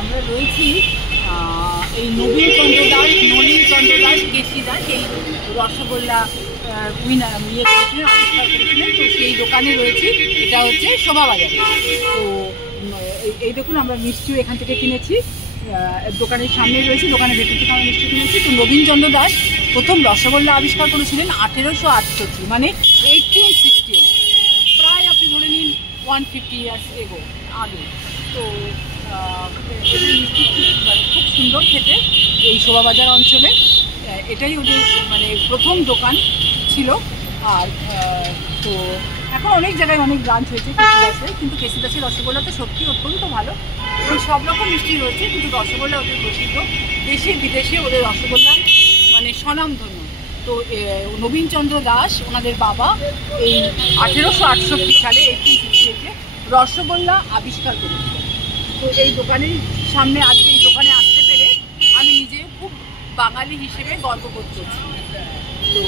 আমরা রয়েছি এই নবীন চন্দ্র দাস কেসি দাস এই রসগোল্লা ইয়ে করেছিলেন, আবিষ্কার করেছিলেন। তো সেই দোকানে রয়েছি, এটা হচ্ছে শোভাবাজারে। তো এই দেখুন, আমরা মিষ্টিও এখান থেকে কিনেছি, দোকানের সামনে রয়েছে, দোকানের ভেতর থেকে আমরা মিষ্টি কিনেছি। তো নবীন চন্দ্র দাস প্রথম রসগোল্লা আবিষ্কার করেছিলেন 1868, মানে 1816, প্রায় আপনি ধরে নিন 150 ইয়ার্স আগে। তো মিষ্টি খুব সুন্দর খেতে এই শোভাবাজার অঞ্চলে। এটাই ওদের মানে প্রথম দোকান ছিল। আর তো এখন অনেক জায়গায় অনেক ব্রাঞ্চ হয়েছে কেসিদাসে, কিন্তু কেসিদাসের রসগোল্লা তো সত্যি অত্যন্ত ভালো। এবং সব রকম মিষ্টি রয়েছে, কিন্তু রসগোল্লা ওদের প্রসিদ্ধ, দেশে বিদেশে ওদের রসগোল্লা মানে স্বনামধন্য। তো নবীনচন্দ্র দাস ওনাদের বাবা এই 1868 সালে 1868 রসগোল্লা আবিষ্কার করেছিলেন। তো এই দোকানের সামনে আজকে এই দোকানে আসতে পেরে আমি নিজে খুব বাঙালি হিসেবে গর্ববোধ করছি। তো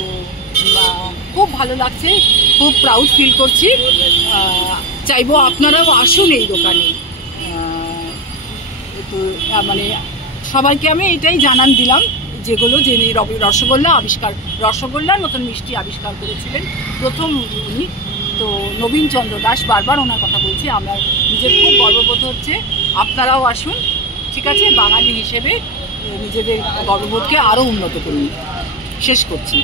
খুব ভালো লাগছে, খুব প্রাউড ফিল করছি। চাইবো আপনারাও আসুন এই দোকানে। তো মানে সবাইকে আমি এটাই জানান দিলাম, যেগুলো যিনি রসগোল্লার মতন মিষ্টি আবিষ্কার করেছিলেন প্রথম উনি। তো নবীনচন্দ্র দাস, বারবার ওনার কথা বলছি, আমার নিজের খুব গর্ববোধ হচ্ছে। আপনারাও আসুন, ঠিক আছে? বাঙালি হিসেবে নিজেদের গর্ববোধকে আরও উন্নত করুন। শেষ করছি।